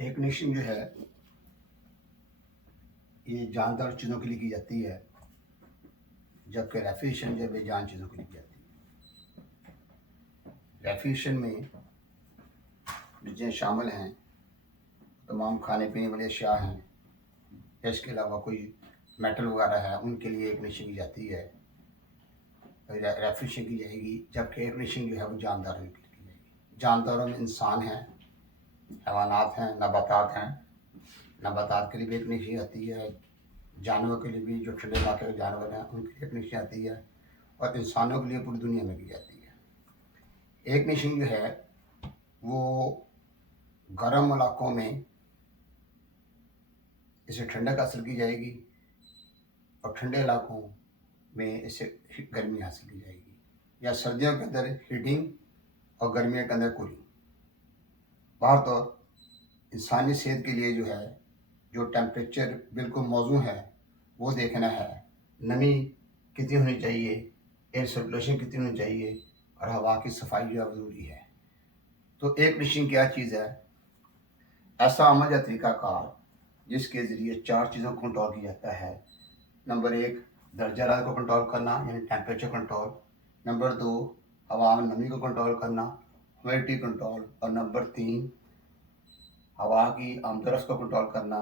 Air conditioning जो है ये जानदार चीज़ों के लिए की जाती है, जबकि रेफ्रिजरेशन जो है बेजान चीज़ों के लिए की जाती है। रेफ्रिजरेशन में चीज़ें शामिल हैं, तमाम खाने पीने वाली अशिया हैं, इसके अलावा कोई मेटल वगैरह है उनके लिए एयर कंडीशनिंग की जाती है, रेफ्रिजरेशन की जाएगी। जबकि एयर कंडीशनिंग जो है वो जानदारों के लिए की जाएगी। जानदारों में इंसान हैं, हैवानात हैं, नबातात हैं। नबातात के लिए भी एयर कंडीशनिंग आती है, जानवरों के लिए भी, जो ठंडे इलाके के जानवर हैं उनके लिए एयर कंडीशनिंग आती है, और इंसानों के लिए पूरी दुनिया में की जाती है। एयर कंडीशनिंग जो है वो गर्म इलाकों में इसे ठंडक हासिल की जाएगी, और ठंडे इलाकों में इसे गर्मी हासिल की जाएगी, या सर्दियों के अंदर हीटिंग और गर्मियों के अंदर कूलिंग। बाहर तो इंसानी सेहत के लिए जो है, जो टेम्परेचर बिल्कुल मौजूद है वो देखना है, नमी कितनी होनी चाहिए, एयर सर्कुलेशन कितनी होनी चाहिए, और हवा की सफाई जो है ज़रूरी है। तो एयर कंडीशनिंग क्या चीज़ है? ऐसा अमल या तरीक़ाकार जिसके ज़रिए 4 चीज़ों को कंट्रोल किया जाता है। नंबर 1, दर्जा हरारत को कंट्रोल करना, यानी टेम्परेचर कंट्रोल। नंबर 2, हवा में नमी को कंट्रोल करना, ह्यूमिडिटी कंट्रोल। और नंबर 3, हवा की आमदरफ्त को कंट्रोल करना,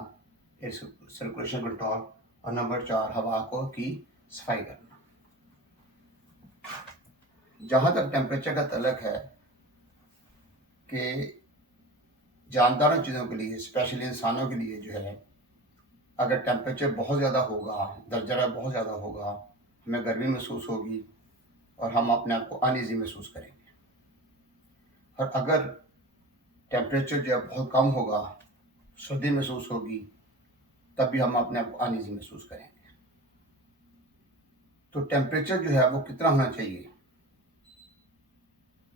एयर सर्कुलेशन कंट्रोल। और नंबर 4, हवा की सफाई करना। जहाँ तक टेम्परेचर का तल्लुक़ है कि जानदारों चीज़ों के लिए, स्पेशली इंसानों के लिए जो है, अगर टेम्परेचर बहुत ज़्यादा होगा, दर्जा हरारत बहुत ज़्यादा होगा, हमें गर्मी महसूस होगी और हम अपने आप को अनईज़ी महसूस करेंगे। और अगर टेम्परेचर जो है बहुत कम होगा, सर्दी महसूस होगी, तब भी हम अपने आप को अनईज़ी महसूस करेंगे। तो टेम्परेचर जो है वो कितना होना चाहिए?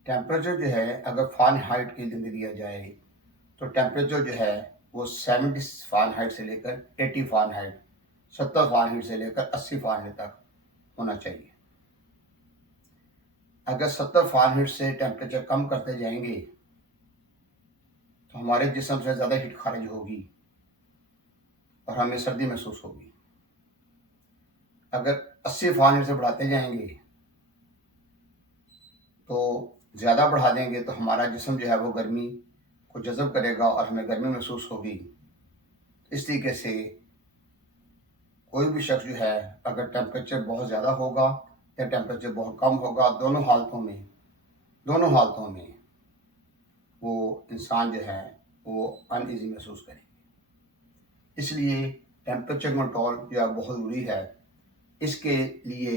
टेम्परेचर जो है अगर फ़ारेनहाइट के अंदर दिया जाए तो टेम्परेचर जो है वो 70 फ़ारेनहाइट से लेकर 80 फ़ारेनहाइट, 70 फ़ारेनहाइट से लेकर 80 फ़ारेनहाइट तक होना चाहिए। अगर 70 फ़ारेनहाइट से टेम्परेचर कम करते जाएंगे तो हमारे जिस्म से ज़्यादा हीट खारिज होगी और हमें सर्दी महसूस होगी। अगर 80 फ़ारेनहाइट से बढ़ाते जाएंगे तो ज़्यादा बढ़ा देंगे तो हमारा जिस्म जो है वो गर्मी को जज़ब करेगा और हमें गर्मी महसूस होगी। इस तरीके से कोई भी शख्स जो है, अगर टेम्परेचर बहुत ज़्यादा होगा या टेम्परेचर बहुत कम होगा, दोनों हालतों में वो इंसान जो है वो अनईज़ी महसूस करेंगे। इसलिए टेम्परेचर कंट्रोल जो है बहुत ज़रूरी है। इसके लिए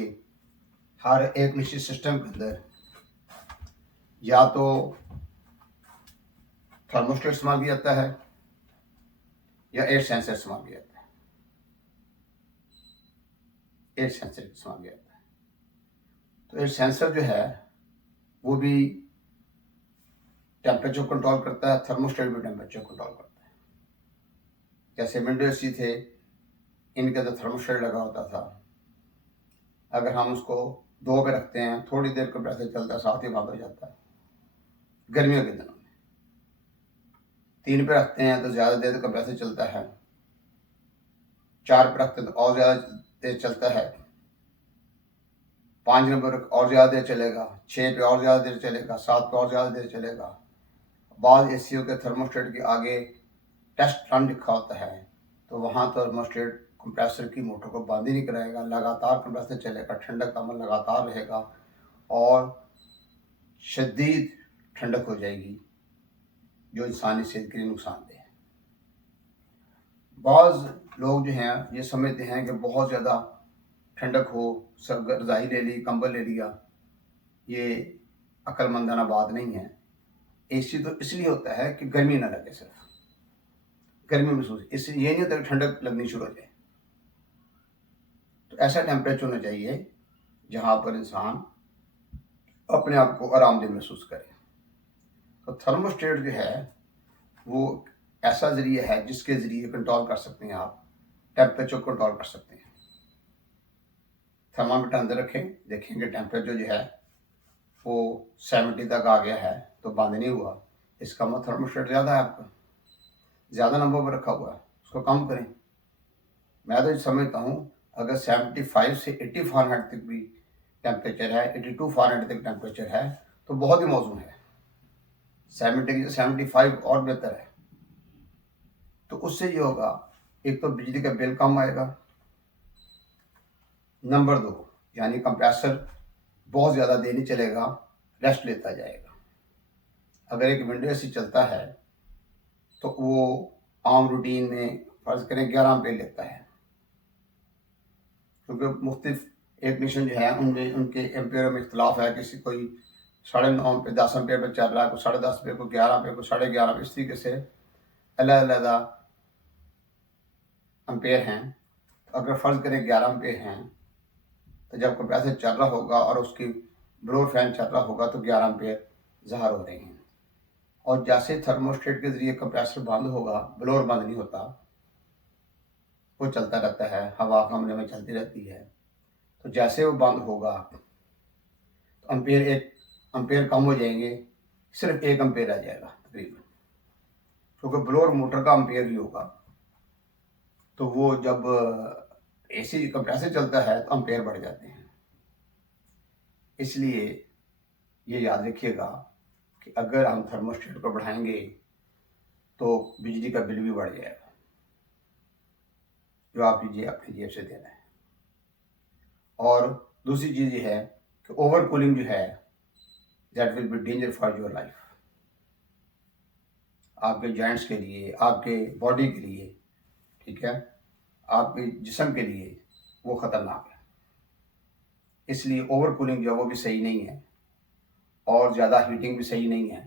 हर एक निश्चित सिस्टम के अंदर या तो थर्मोस्टेट इस्तेमाल किया जाता है या एयर सेंसर इस्तेमाल किया जाता है। एयर सेंसर इस्तेमाल किया जाता है। तो एयर सेंसर जो है वो भी टेम्परेचर कंट्रोल करता है, थर्मोस्टेट भी टेम्परेचर कंट्रोल करता है। जैसे विंडो एसी थे, इनके अंदर थर्मोस्टेट लगा होता था। अगर हम उसको 2 पे रखते हैं, थोड़ी देर कंप्रेसर चलता है, साथ ही बंद हो जाता है। गर्मियों के दिनों में 3 पे रखते हैं तो ज़्यादा देर कंप्रेसर चलता है, 4 पे रखते हैं तो और ज़्यादा देर चलता है, 5 नंबर और ज़्यादा देर चलेगा, 6 पे और ज़्यादा देर चलेगा, 7 पे और ज़्यादा देर चलेगा। बाद एसीओ के थर्मोस्टेट के आगे टेस्ट रन लिखा होता है, तो वहाँ थर्मोस्टेट कंप्रेसर की मोटर को बंद ही नहीं कराएगा, लगातार कंप्रेसर चलेगा, ठंडक का अमल लगातार रहेगा और शदीद ठंडक हो जाएगी जो इंसानी सेहत के लिए नुकसानदेह है। बाज़ लोग जो हैं ये समझते हैं कि बहुत ज़्यादा ठंडक हो, सब रज़ाई ले ली, कंबल ले लिया, ये अक्लमंदाना बात नहीं है। एसी तो इसलिए होता है कि गर्मी ना लगे, सिर्फ गर्मी महसूस, इससे ये नहीं होता कि ठंडक लगनी शुरू हो जाए। तो ऐसा टेम्परेचर होना चाहिए जहाँ पर इंसान अपने आप को आरामदेह महसूस करे। तो थर्मोस्टेट जो है वो ऐसा ज़रिया है जिसके ज़रिए कंट्रोल कर सकते हैं, आप टेम्परेचर कंट्रोल कर सकते हैं। थर्मामीटर अंदर रखें, देखेंगे टेम्परेचर जो है वो 70 तक आ गया है तो बंद नहीं हुआ, इसका मतलब थर्मोस्टेट ज़्यादा है आपका। ज़्यादा नंबर पर रखा हुआ है, उसको कम करें। मैं तो समझता हूँ अगर 75 से 80 फ़ारेनहाइट तक भी टेम्परेचर है, 82 फ़ारेनहाइट तक टेम्परेचर है, तो बहुत ही मौजूद है। 75 और बेहतर है। तो उससे ये होगा, एक तो बिजली का बिल कम आएगा, नंबर 2 यानी कंप्रेसर बहुत ज़्यादा देर नहीं चलेगा, रेस्ट लेता जाएगा। अगर एक विंडो एसी चलता है तो वो आम रूटीन में फ़र्ज़ करें 11 एम्पीयर लेता है, क्योंकि मुख्तलिफ एक मिशन जो है उनमें उनके एम्पीयर में इख्तलाफ है। किसी कोई 9.5 एम्पीयर 10 एम्पीयर पर चल रहा है, कोई 10.5 पे, कोई 11 पे, कोई 11.5 इस तरीके से अलग-अलग एम्पीयर हैं। तो अगर फ़र्ज़ करें 11 एम्पीयर हैं, तो जब कंप्रेसर चल रहा होगा और उसकी ब्लोअर फैन चल रहा होगा तो 11 एम्पीयर ज़ाहिर हो रहे हैं। और जैसे थर्मोस्टेट के ज़रिए कंप्रेसर बंद होगा, ब्लोअर बंद नहीं होता, वो चलता रहता है, हवा कमरे में चलती रहती है। तो जैसे वो बंद होगा तो एम्पीयर कम हो जाएंगे, सिर्फ 1 एम्पीयर आ जाएगा तकरीबन, क्योंकि ब्लोअर मोटर का एम्पीयर ही होगा। तो वो जब एसी कंप्रेसर चलता है तो एम्पीयर बढ़ जाते हैं। इसलिए ये याद रखिएगा कि अगर हम थर्मोस्टेट को बढ़ाएंगे तो बिजली का बिल भी बढ़ जाएगा, जो आप अपनी जेब से देना है। और दूसरी चीज़ ये है कि ओवर कूलिंग जो है, that will be danger for your life. आपके जॉइंट्स के लिए, आपके बॉडी के लिए, ठीक है, आपके जिस्म के लिए वो ख़तरनाक है। इसलिए ओवर कूलिंग जो है वो भी सही नहीं है, और ज़्यादा हीटिंग भी सही नहीं है।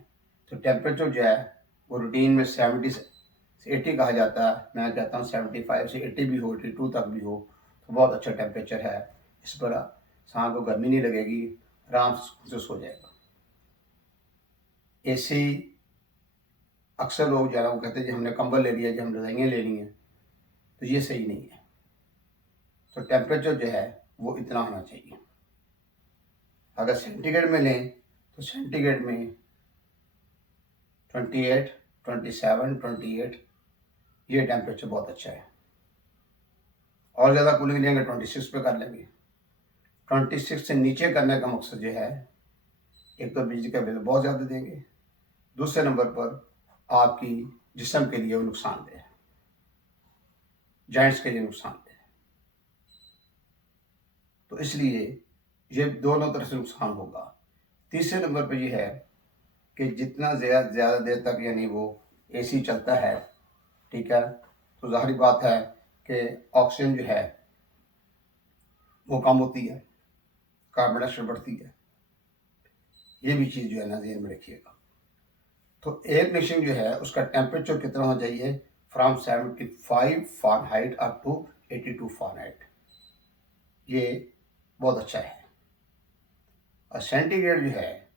तो टेम्परेचर जो है वो रूटीन में 70 से 80 कहा जाता है। मैं कहता हूँ 75 से 80 भी हो, 82 तक भी हो, तो बहुत अच्छा टेम्परेचर है। इस पर इंसान को गर्मी नहीं लगेगी, आराम से सो जाएगा। एसी अक्सर लोग जो है वो कहते हैं जी हमने कंबल ले लिया, जी हम रज़ाइयाँ ले ली हैं, तो ये सही नहीं है। तो टेम्परेचर जो है वो इतना होना चाहिए। अगर सेंटीग्रेड में लें तो सेंटीग्रेड में 28, 27, 28 ये टेम्परेचर बहुत अच्छा है। और ज़्यादा कूलिंग लेंगे 26 पे कर लेंगे। 26 से नीचे करने का मकसद जो है, एक तो बिजली का बिल बहुत ज़्यादा देंगे, दूसरे नंबर पर आपकी जिस्म के लिए वो नुकसानदेह है, जॉइंट्स के लिए नुकसानदेह है। तो इसलिए ये दोनों तरफ से नुकसान होगा। तीसरे नंबर पर यह है कि जितना ज़्यादा देर तक यानी वो एसी चलता है, ठीक है, तो ज़ाहिर बात है कि ऑक्सीजन जो है वो कम होती है, कार्बन डाइऑक्साइड बढ़ती है। ये भी चीज़ जो है ना ध्यान में रखिएगा। तो एयर कंडीशनिंग जो है उसका टेम्परेचर कितना होना चाहिए, from 75 Fahrenheit up to 82 Fahrenheit, ये बहुत अच्छा है। और सेंटीग्रेड जो है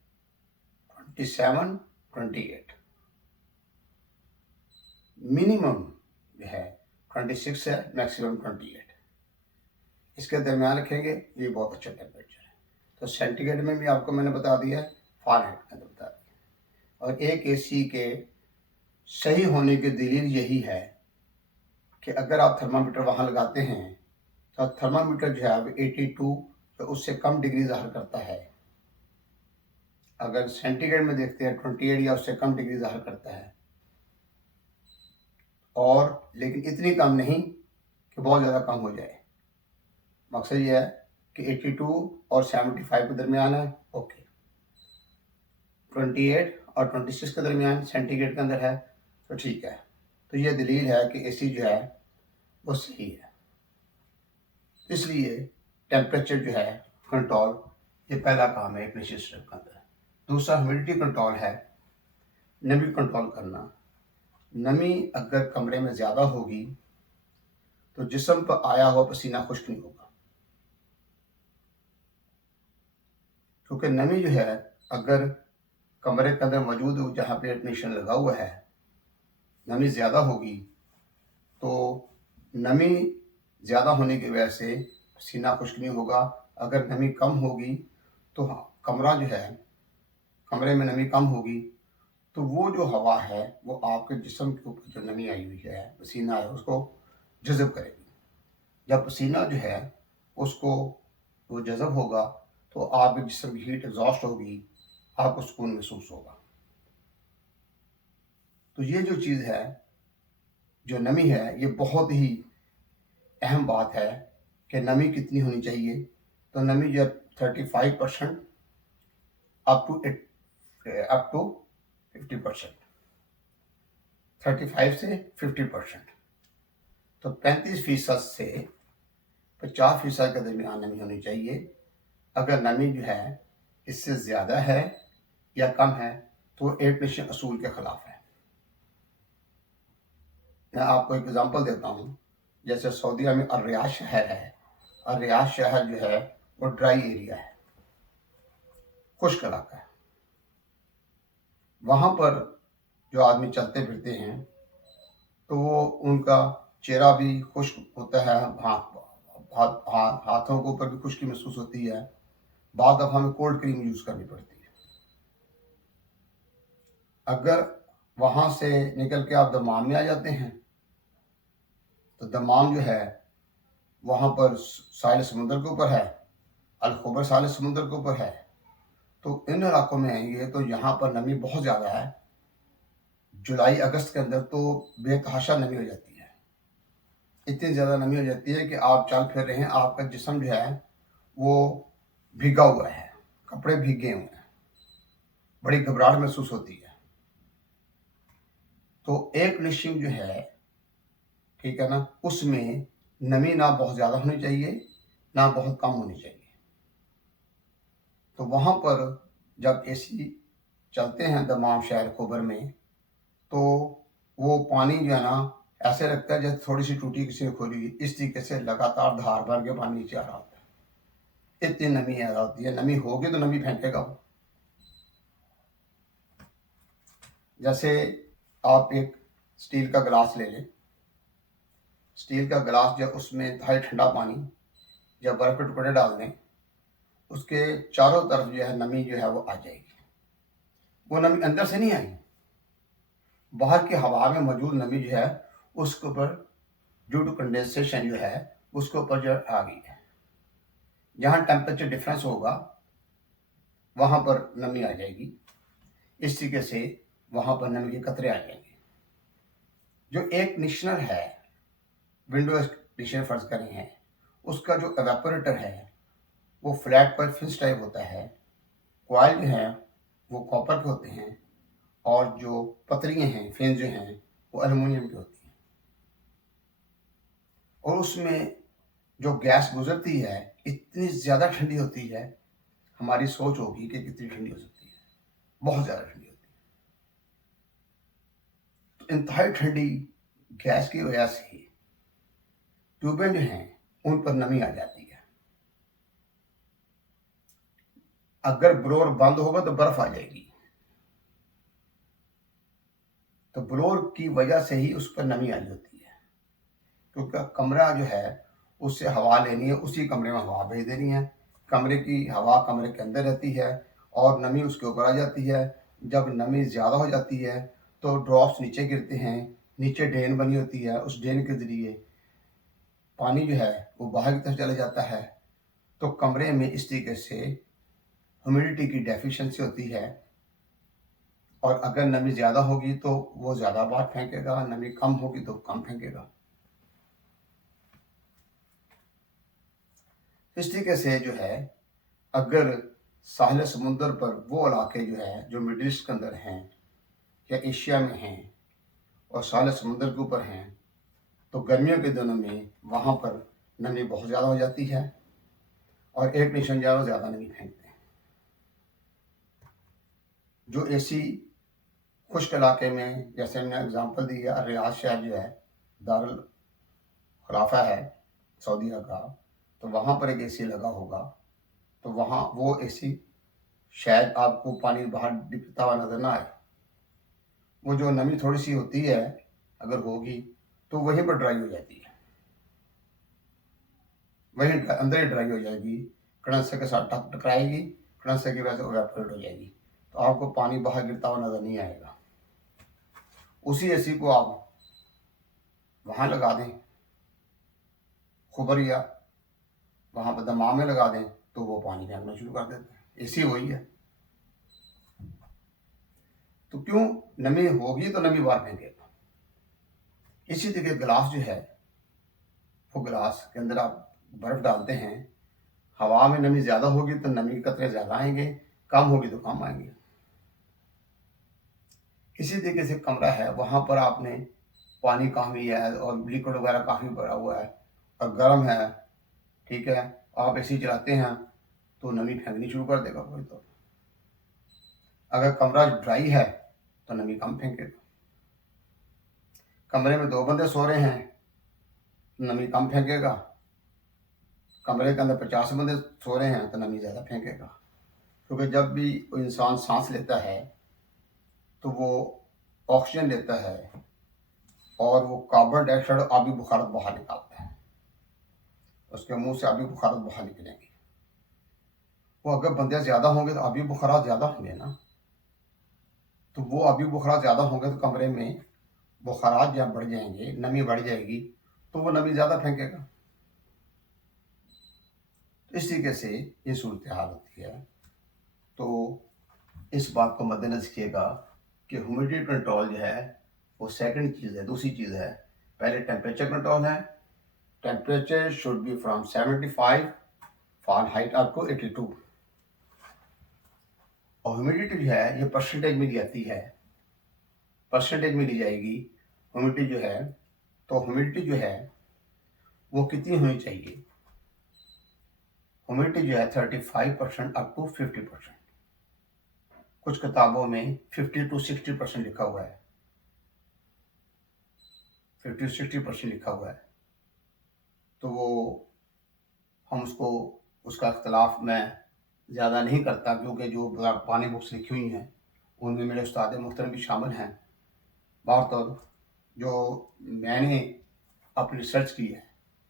27, 28, मिनिमम जो है 26 है, मैक्सिमम 28, इसके दरमियान रखेंगे, ये बहुत अच्छा टेम्परेचर है। तो सेंटीग्रेड में भी आपको मैंने बता दिया है, फ़ारेनहाइट के अंदर बता दिया। और एक एसी के सही होने की दलील यही है कि अगर आप थर्मामीटर वहाँ लगाते हैं तो थर्मामीटर जो है अब 82 तो उससे कम डिग्री ज़ाहिर करता है। अगर सेंटीग्रेड में देखते हैं 28 या उससे कम डिग्री ज़ाहिर करता है, और लेकिन इतनी कम नहीं कि बहुत ज़्यादा कम हो जाए। मकसद ये है कि 82 और 75 के दरमियान है, ओके, 28 और 26 के दरमियान सेंटीग्रेड के अंदर है, तो ठीक है। तो ये दलील है कि एसी जो है वो सही है। इसलिए टेम्परेचर जो है कंट्रोल, ये पहला काम है एक सिस्टम के अंदर। दूसरा ह्यूमिडिटी कंट्रोल है, नमी कंट्रोल करना। नमी अगर कमरे में ज़्यादा होगी तो जिस्म पर आया हुआ पसीना खुश्क नहीं होगा, क्योंकि नमी जो है अगर कमरे के अंदर मौजूद हो जहाँ पे एयर कंडीशन लगा हुआ है, नमी ज़्यादा होगी, तो नमी ज़्यादा होने की वजह से पसीना खुश्क नहीं होगा। अगर नमी कम होगी तो हाँ, कमरा जो है, कमरे में नमी कम होगी तो वो जो हवा है वो आपके जिस्म के ऊपर जो नमी आई हुई है, पसीना है, उसको जज़ब करेगी। जब पसीना जो है उसको वो जज़ब होगा तो आपके जिस्म की हीट एग्जॉस्ट होगी, आपको सुकून महसूस होगा। तो ये जो चीज़ है, जो नमी है, ये बहुत ही अहम बात है कि नमी कितनी होनी चाहिए। तो नमी जो 35% अप टू 50%, 35 से 50%। तो 35% से 50% के दरमियान नमी होनी चाहिए। अगर नमी जो है इससे ज़्यादा है या कम है तो एयर कंडीशन असूल के ख़िलाफ़ है। मैं आपको एक एग्ज़ाम्पल देता हूँ। जैसे सऊदीया में अर-रियाद शहर है। अर-रियाद शहर जो है वो ड्राई एरिया है, खुश्क इलाका है। वहाँ पर जो आदमी चलते फिरते हैं तो वो उनका चेहरा भी खुश्क होता है, हाथों के ऊपर भी खुश्की महसूस होती है। बाद दफ़ा हमें कोल्ड क्रीम यूज़ करनी पड़ती है। अगर वहाँ से निकल के आप दमाम में आ जाते हैं तो दमाम जो है वहाँ पर साहिल समुंदर के ऊपर है, अल-खुबर साहिल समुंदर के ऊपर है। तो इन इलाकों में आएंगे तो यहाँ पर नमी बहुत ज़्यादा है। जुलाई अगस्त के अंदर तो बेतहाशा नमी हो जाती है। इतनी ज़्यादा नमी हो जाती है कि आप चल फिर रहे हैं, आपका जिस्म जो है वो भीगा हुआ है, कपड़े भीगे हुए हैं, बड़ी घबराहट महसूस होती है। तो एयर कंडीशनिंग जो है, ठीक है ना, उसमें नमी ना बहुत ज़्यादा होनी चाहिए ना बहुत कम होनी चाहिए। तो वहाँ पर जब एसी चलते हैं दमाम शहर खोबर में तो वो पानी जो है ना ऐसे लगता है जैसे थोड़ी सी टूटी किसी ने खोली, इस तरीके से लगातार धार भर के पानी नीचे आ रहा होता है। इतनी नमी आ रहा होती है। नमी होगी तो नमी फेंकेगा वो। जैसे आप एक स्टील का गिलास ले लें। स्टील का गिलास जब उसमें इंतहाई ठंडा पानी जब बर्फ के टुकड़े डाल दें, उसके चारों तरफ जो है नमी जो है वो आ जाएगी। वो नमी अंदर से नहीं आएगी, बाहर की हवा में मौजूद नमी जो है उसके ऊपर ड्यू टू कंडेंसेशन जो है उसके ऊपर जो आ गई है। जहाँ टेम्परेचर डिफरेंस होगा वहाँ पर नमी आ जाएगी। इस तरीके से वहाँ पर नमी के कतरे आ जाएंगे। जो एक कंडीशनर है, विंडो कंडीशनर फर्ज करें हैं, उसका जो एवेपोरेटर है वो फ्लैट पर फिंस टाइप होता है। कॉइल जो है वो कॉपर के होते हैं और जो पतरियाँ हैं, फिंस जो हैं, वो एल्युमिनियम की होती हैं। और उसमें जो गैस गुजरती है इतनी ज़्यादा ठंडी होती है, हमारी सोच होगी कि कितनी ठंडी हो सकती है। बहुत ज़्यादा ठंडी होती है। तो इंतहाई ठंडी गैस की वजह से ट्यूबें जो हैं उन पर नमी आ जाती है। अगर ब्लोअर बंद होगा तो बर्फ आ जाएगी। तो ब्लोअर की वजह से ही उस पर नमी आई होती है, क्योंकि कमरा जो है उससे हवा लेनी है, उसी कमरे में हवा भेज देनी है। कमरे की हवा कमरे के अंदर रहती है और नमी उसके ऊपर आ जाती है। जब नमी ज़्यादा हो जाती है तो ड्रॉप्स नीचे गिरते हैं। नीचे ड्रेन बनी होती है, उस ड्रेन के ज़रिए पानी जो है वो बाहर की तरफ चला जाता है। तो कमरे में इस तरीके से ह्यूमिडिटी की डेफिशिएंसी होती है। और अगर नमी ज़्यादा होगी तो वो ज़्यादा बाहर फेंकेगा, नमी कम होगी तो कम फेंकेगा। इस तरीके से जो है, अगर साहिल समुंदर पर वो इलाके जो है जो मिडिल ईस्ट के अंदर हैं या एशिया में हैं और साहिल समुंदर के ऊपर हैं, तो गर्मियों के दिनों में वहाँ पर नमी बहुत ज़्यादा हो जाती है और एयर कंडीशन ज़्यादा नमी फेंकते हैं। जो एसी खुश्क इलाके में, जैसे हमने एग्जांपल दी है, रियाद शहर जो है दारुल खिलाफा है सऊदीया का, तो वहाँ पर एक एसी लगा होगा। तो वहाँ वो एसी शायद आपको पानी बाहर दिखता हुआ नज़र ना आए। वो जो नमी थोड़ी सी होती है अगर होगी तो वहीं पर ड्राई हो जाती है, वहीं अंदर ही ड्राई हो जाएगी। कंडेंसर के साथ टकराएगी, कंडेंसर की वजह से इवेपोरेट हो जाएगी। तो आपको पानी बाहर गिरता हुआ नज़र नहीं आएगा। उसी एसी को आप वहाँ लगा दें, खुबर या वहाँ पर दमाम में लगा दें, तो वो पानी फेंकना शुरू कर देते हैं। एसी वही है। तो क्यों, नमी होगी तो नमी बाहर फेंकेगा। इसी तरीके गिलास जो है, वो गिलास के अंदर आप बर्फ डालते हैं, हवा में नमी ज़्यादा होगी तो नमी के कतरे ज़्यादा आएंगे, कम होगी तो कम आएंगे। इसी तरीके से कमरा है, वहाँ पर आपने पानी काफ़ी है और लिक्विड वगैरह काफ़ी भरा हुआ है और गर्म है, ठीक है, आप एसी चलाते हैं तो नमी फेंकनी शुरू कर देगा कोई। तो अगर कमरा ड्राई है तो नमी कम फेंकेगा। कमरे में 2 बंदे सो रहे हैं, नमी कम फेंकेगा। कमरे के अंदर 50 बंदे सो रहे हैं तो नमी ज़्यादा फेंकेगा। क्योंकि जब भी कोई इंसान सांस लेता है तो वो ऑक्सीजन लेता है और वो कार्बन डाइऑक्साइड आबी बुखारत बाहर निकालता है, उसके मुंह से आबी बुखारत बाहर निकलेंगी। वो अगर बंदे ज़्यादा होंगे तो आबी बुखारात ज़्यादा होंगे ना, तो वो आबी बुखारात ज़्यादा होंगे तो कमरे में बुखारात जब बढ़ जाएंगे, नमी बढ़ जाएगी, तो वो नमी ज़्यादा फेंकेगा। तो इस तरीके से ये सूरत हाल होती है। तो इस बात को मद्देनजर रखिएगा कि ह्यूमिडिटी कंट्रोल जो है वो सेकंड चीज़ है, दूसरी चीज़ है। पहले टेम्परेचर कंट्रोल है। Temperature should be from 75 Fahrenheit up to 82। और ह्यूमिडिटी जो है ये परसेंटेज में दी जाती है, परसेंटेज में ली जाएगी ह्यूमिडिटी जो है। तो ह्यूमिडिटी जो है वो कितनी होनी चाहिए? ह्यूमिडिटी जो है 35% अप टू 50%। कुछ किताबों में 50 to 60% लिखा हुआ है, 50-60% लिखा हुआ है। तो वो हम उसका इख्तलाफ मैं ज़्यादा नहीं करता, क्योंकि जो पानी बुक्स लिखी हुई हैं उनमें मेरे उस्ताद मुहतरम भी शामिल हैं। तो जो मैंने अपनी रिसर्च की है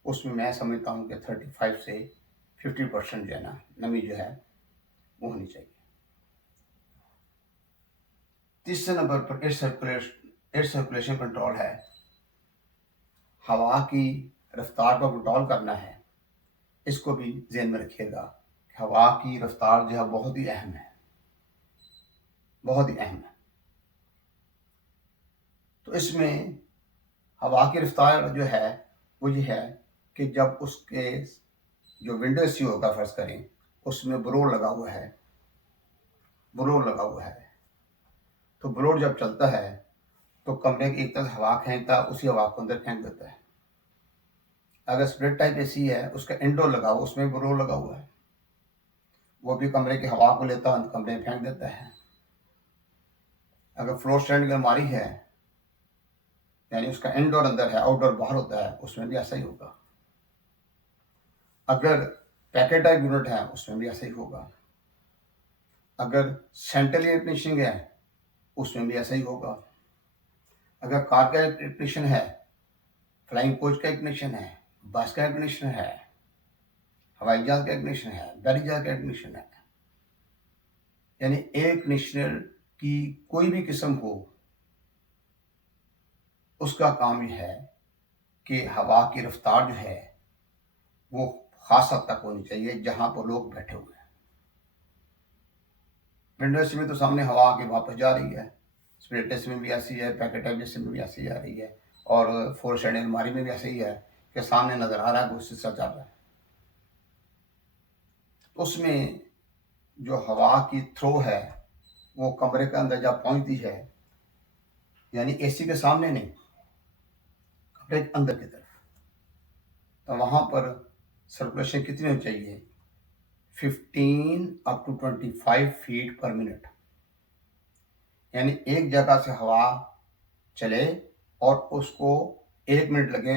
उसमें मैं समझता हूँ कि 35 से 50% जो है ना, नमी जो है वो होनी चाहिए। तीसरे नंबर पर एयर सर्कुलेशन कंट्रोल है। हवा की रफ्तार को कंट्रोल करना है। इसको भी ज़हन में रखिएगा। हवा की रफ्तार जो है बहुत ही अहम है, बहुत ही अहम है। तो इसमें हवा की रफ्तार जो है वो ये है कि जब उसके जो विंडो एसी होगा फर्ज करें, उसमें ब्लोअर लगा हुआ है, ब्लोअर लगा हुआ है, तो ब्लोअर जब चलता है तो कमरे की एक तरफ हवा फेंकता है, उसी हवा को अंदर फेंक देता है। अगर स्प्लिट टाइप एसी है, उसका इंडोर लगा हुआ, उसमें ब्लोअर लगा हुआ है, वो भी कमरे की हवा को लेता है, कमरे में फेंक देता है। अगर फ्लोर स्टैंड की अलमारी है, यानी उसका इंडोर अंदर है, आउटडोर बाहर होता है, उसमें भी ऐसा ही होगा। अगर पैकेट टाइप यूनिट है, उसमें भी ऐसा ही होगा। अगर सेंट्रल एयर कंडीशनिंग है, उसमें भी ऐसा ही होगा। अगर कार का एयर कंडीशन है, फ्लाइंग कोच का एयर कंडीशन है, बस का एयर कंडीशन है, हवाई जहाज का एयर कंडीशन है, बैरी जहाज का एयर कंडीशन है, यानी एयर कंडीशनर की कोई भी किस्म हो, उसका काम यह है कि हवा की रफ्तार जो है वो खास हद तक होनी चाहिए जहां पर लोग बैठे हुए हैं। विंडो एसी में तो सामने हवा आके वापस जा रही है, स्प्लिट एसी में भी ऐसी है, पैकेट एसी में भी ऐसी जा रही है, और फोर स्टैंड अलमारी में भी ऐसे ही है कि सामने नजर आ रहा है उससे चल रहा है। उसमें जो हवा की थ्रो है वो कमरे के अंदर जब पहुंचती है, यानी एसी के सामने नहीं, कमरे के अंदर की तरफ, तो वहां पर सर्कुलेशन कितनी होनी चाहिए? 15 up to 25 feet per minute. यानी एक जगह से हवा चले और उसको 1 मिनट लगे,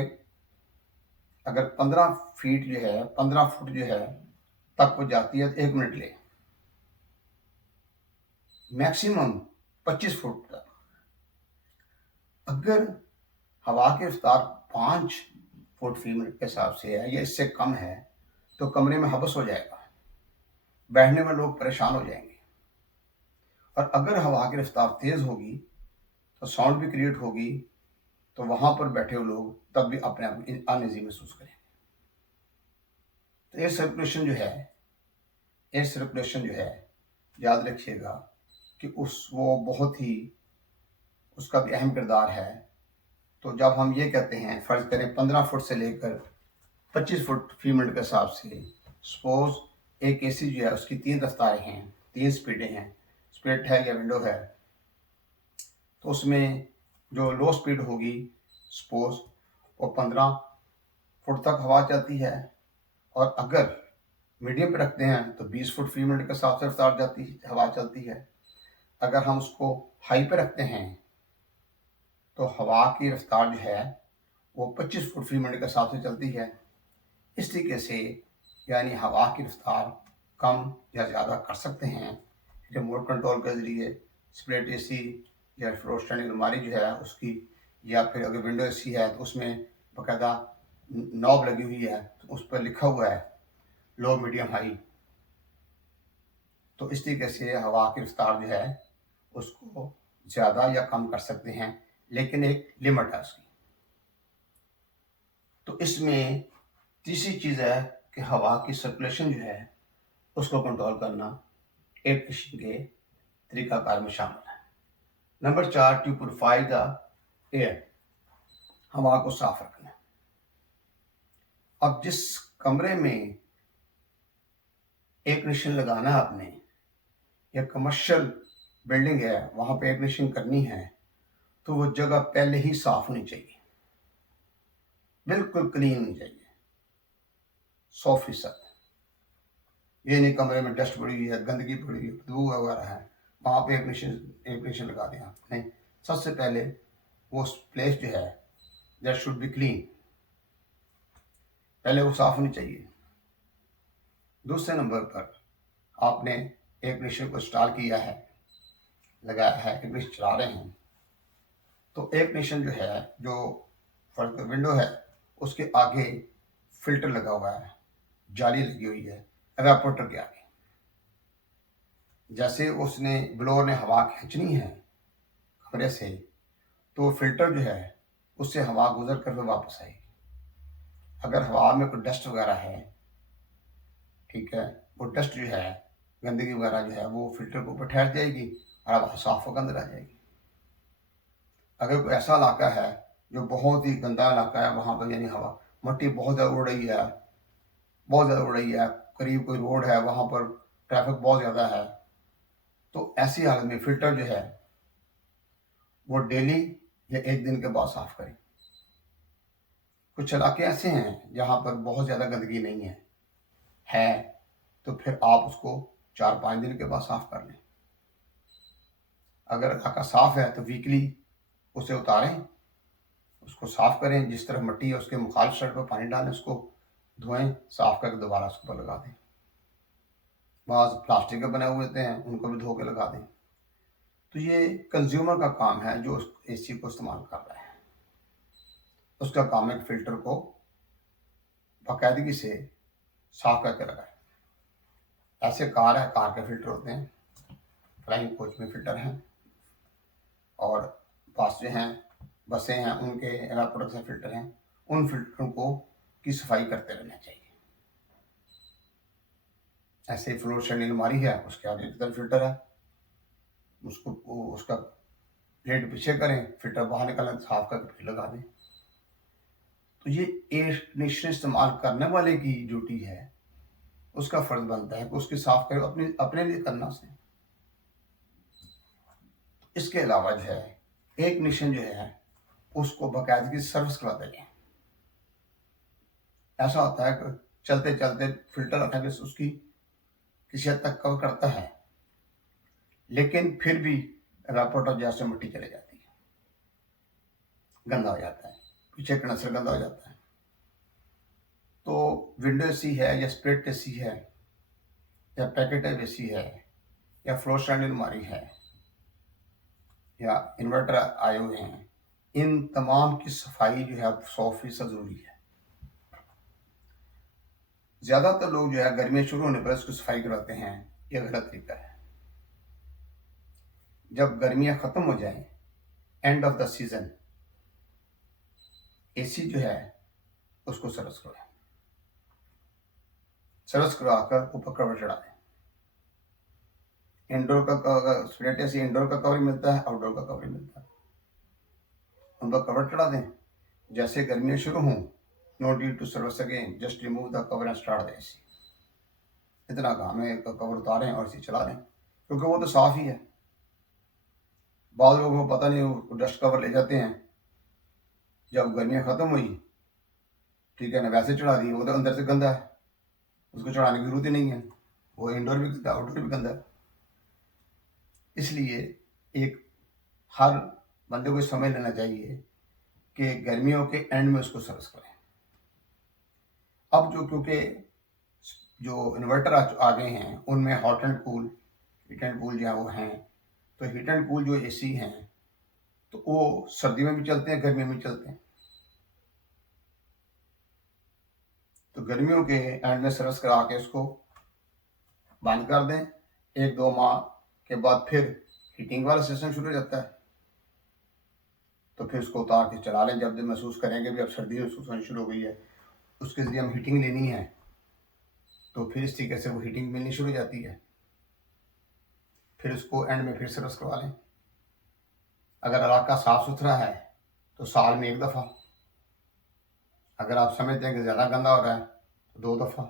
अगर 15 फीट जो है, 15 फुट जो है तक वो जाती है तो 1 मिनट ले, मैक्सिमम 25 फुट तक। अगर हवा की रफ्तार 5 फुट फी मिनट के हिसाब से है या इससे कम है तो कमरे में हबस हो जाएगा, बैठने में लोग परेशान हो जाएंगे। और अगर हवा की रफ्तार तेज होगी तो साउंड भी क्रिएट होगी, तो वहाँ पर बैठे हुए लोग तब भी अपने आप अनईजी महसूस करेंगे। तो एयर सर्कुलेशन जो है याद रखिएगा कि वो बहुत ही उसका भी अहम किरदार है। तो जब हम ये कहते हैं, फ़र्ज़ करें 15 फुट से लेकर 25 फुट फी मिनट के हिसाब से, सपोज एक एसी जो है उसकी 3 रफ्तारें हैं, 3 स्पीडें हैं, स्प्लिट है या विंडो है, तो उसमें जो लो स्पीड होगी सपोज वो 15 फुट तक हवा चलती है, और अगर मीडियम पे रखते हैं तो 20 फुट फी मिनट के हिसाब से रफ्तार हवा चलती है। अगर हम उसको हाई पे रखते हैं तो हवा की रफ्तार जो है वो 25 फुट फी मिनट के हिसाब से चलती है। इस तरीके से यानी हवा की रफ्तार कम या ज़्यादा कर सकते हैं रिमोट कंट्रोल के ज़रिए। स्प्लिट एसी या फ्लोर स्टैंडिंग अलमारी जो है उसकी, या फिर अगर विंडो एसी है तो उसमें बाकायदा नॉब लगी हुई है, तो उस पर लिखा हुआ है लो मीडियम हाई। तो इस तरीके से हवा की रफ्तार जो है उसको ज़्यादा या कम कर सकते हैं, लेकिन एक लिमिट है उसकी। तो इसमें तीसरी चीज़ है कि हवा की सर्कुलेशन जो है उसको कंट्रोल करना एयर कंडीशनिंग के तरीकाकार में शामिल है। Number 4, to purify the air, हवा को साफ रखना। अब जिस कमरे में एयर कंडीशन लगाना है आपने, या कमर्शियल बिल्डिंग है वहाँ पे एयर कंडीशनिंग करनी है, तो वो जगह पहले ही साफ होनी चाहिए, बिल्कुल क्लीन होनी चाहिए 100%। ये नहीं कमरे में डस्ट पड़ी हुई है, गंदगी पड़ी हुई है, बदबू वगैरह है, वहाँ पे एयर कंडीशन लगा दें आपने। सबसे पहले वो प्लेस जो है दैट शुड बी क्लीन, पहले वो साफ होनी चाहिए। दूसरे नंबर पर आपने एयर कंडीशनर को इंस्टॉल किया है, लगाया है, एयर कंडीशनर चला रहे हैं, तो एयर कंडीशनर जो है, जो विंडो है उसके आगे फिल्टर लगा हुआ है, जाली लगी हुई है एवापोरेटर के आगे। जैसे उसने ब्लोअर ने हवा खींचनी है कमरे से, तो फिल्टर जो है उससे हवा गुजर कर वापस आएगी। अगर हवा में कोई डस्ट वगैरह है, ठीक है, वो डस्ट जो है, गंदगी वगैरह जो है, वो फिल्टर के ऊपर ठहर जाएगी और हवा साफ होकर अंदर आ जाएगी। अगर कोई ऐसा इलाका है जो बहुत ही गंदा इलाका है, वहाँ पर यानी हवा मट्टी बहुत ज़्यादा उड़ रही है, बहुत ज़्यादा उड़ रही है, करीब कोई रोड है वहाँ पर ट्रैफिक बहुत ज़्यादा है, तो ऐसी हालत में फिल्टर जो है वो डेली या एक दिन के बाद साफ करें। कुछ इलाके ऐसे हैं जहाँ पर बहुत ज़्यादा गंदगी नहीं है तो फिर आप उसको 4-5 दिन के बाद साफ कर लें। अगर इलाका साफ है तो वीकली उसे उतारें, उसको साफ करें, जिस तरह मट्टी है उसके मुखालिफ साइड पर पानी डालें, उसको धोएं, साफ करके दोबारा उसके ऊपर लगा दें। बाज़ प्लास्टिक के बने हुए होते हैं, उनको भी धो के लगा दें। तो ये कंज्यूमर का काम है जो एसी को इस्तेमाल कर रहा है, उसका काम है फिल्टर को बाकायदगी से साफ करके लगाए। ऐसे कार के फिल्टर होते हैं, फ्लाइंग कोच में फिल्टर हैं, और बस जो हैं, बसें हैं, उनके एवापोरेटर से फिल्टर हैं। उन फिल्टरों को की सफाई करते रहना चाहिए। ऐसे ही फ्लोर स्टैंडिंग अलमारी है, उसके आगे की तरफ फिल्टर है, उसका प्लेट पीछे करें, फिल्टर बाहर निकालें, साफ करके फिर लगा दें। तो ये एयर कंडीशनर इस्तेमाल करने वाले की ड्यूटी है, उसका फर्ज बनता है कि उसकी साफ करे, अपने लिए करना उसने। इसके अलावा जो है एयर कंडीशन जो है उसको बाकायदगी सर्विस करवाते हैं। ऐसा होता है कि चलते चलते फिल्टर आता है, उसकी किसी हद तक कवर करता है, लेकिन फिर भी एवापोरेटर जैसे मिट्टी चले जाती है, गंदा हो जाता है, पीछे कंडेंसर गंदा हो जाता है। तो विंडो एसी है या स्प्लिट एसी है या पैकेट एसी है या फ्लोर स्टैंडिंग अलमारी है या इन्वर्टर आए हुए हैं, इन तमाम की सफाई जो है 100% ज़रूरी है। ज़्यादातर लोग जो है गर्मियाँ शुरू होने पर इसकी सफाई कराते हैं, यह गलत तरीका है। जब गर्मियाँ ख़त्म हो जाएं, end of the season AC जो है उसको सर्विस करवाएं, सर्विस करवाकर ऊपर कवर चढ़ा दें। इंडोर का स्प्लिट एसी इंडोर का कवर मिलता है, आउटडोर का कवर मिलता है। उनका कवर चढ़ा दें। जैसे गर्मियाँ शुरू हों, no need to service again, just remove the cover and start the AC. इतना काम है, कवर उतारें और इसे चला दें, क्योंकि वो तो साफ ही है। बाद लोगों को पता नहीं, वो डस्ट कवर ले जाते हैं, जब गर्मियाँ ख़त्म हुई, ठीक है ना, वैसे चढ़ा दी, वो तो अंदर से गंदा है, उसको चढ़ाने की जरूरत ही नहीं है, वो इंडोर भी गंदा आउटडोर भी गंदा है। इसलिए एक हर बंदे को समझ लेना चाहिए कि गर्मियों के एंड में उसको सर्विस करें। अब जो क्योंकि जो इन्वर्टर आ गए हैं, उनमें hot and cool, heat and cool जो है वो हैं, तो हीट एंड कूल जो एसी हैं तो वो सर्दी में भी चलते हैं, गर्मियों में भी चलते हैं। तो गर्मियों के एंड में सर्विस करा के उसको बंद कर दें। 1-2 माह के बाद फिर हीटिंग वाला सिस्टम शुरू हो जाता है, तो फिर उसको उतार के चला लें। जब महसूस करेंगे भी अब सर्दी महसूस होनी शुरू हो गई है, उसके लिए हम हीटिंग लेनी है, तो फिर इस तरीके से वो हीटिंग मिलनी शुरू हो जाती है। फिर उसको एंड में फिर सर्विस करवा लें। अगर इलाका साफ़ सुथरा है तो साल में 1 दफ़ा, अगर आप समझते हैं कि ज़्यादा गंदा हो रहा है तो 2 दफ़ा,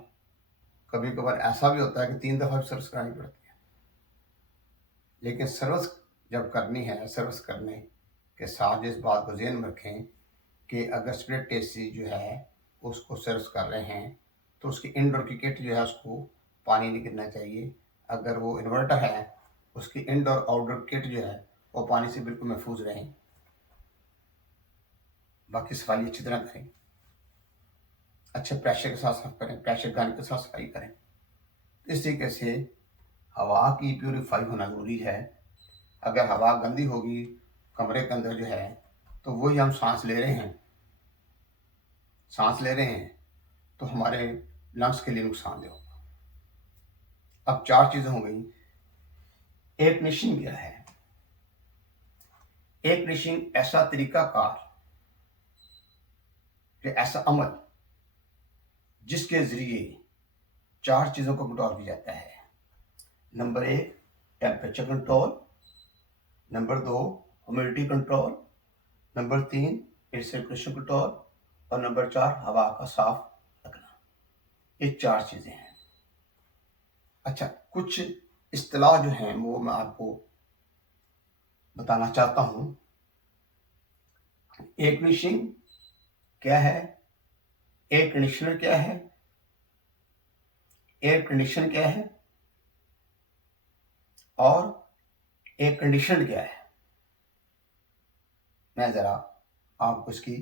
कभी कभार ऐसा भी होता है कि 3 दफ़ा भी सर्विस करानी पड़ती है। लेकिन सर्विस जब करनी है, सर्विस करने के साथ इस बात को ज़हन में रखें कि अगर स्प्लिट एसी जो है उसको सर्विस कर रहे हैं तो उसकी इंडोर की किट जो है उसको पानी नहीं गिरना चाहिए। अगर वो इन्वर्टर है, उसकी इंडोर आउटडोर किट जो है वो पानी से बिल्कुल महफूज रहें। बाकी सफाई अच्छी तरह करें, अच्छे प्रेशर के साथ साफ करें, प्रेशर गन के साथ सफाई करें। इस तरीके से हवा की प्योरीफाई होना ज़रूरी है। अगर हवा गंदी होगी कमरे के अंदर जो है, तो वही हम सांस ले रहे हैं, तो हमारे लंग्स के लिए नुकसानदेह होगा। अब 4 चीज़ें हो गई। एयर कंडीशनिंग क्या है? एयर कंडीशनिंग ऐसा तरीकाकार, ऐसा अमल जिसके ज़रिए 4 चीज़ों को कंट्रोल किया जाता है। Number 1 temperature control, number 2 humidity control, number 3 air circulation control और नंबर 4 हवा का साफ रखना। ये 4 चीज़ें हैं। अच्छा, कुछ इस्तिलाह जो हैं वो मैं आपको बताना चाहता हूँ। एयर कंडीशनिंग क्या है? एयर कंडीशनर क्या है? एयर कंडीशन क्या है? और एयर कंडीशन क्या है? मैं ज़रा आपको इसकी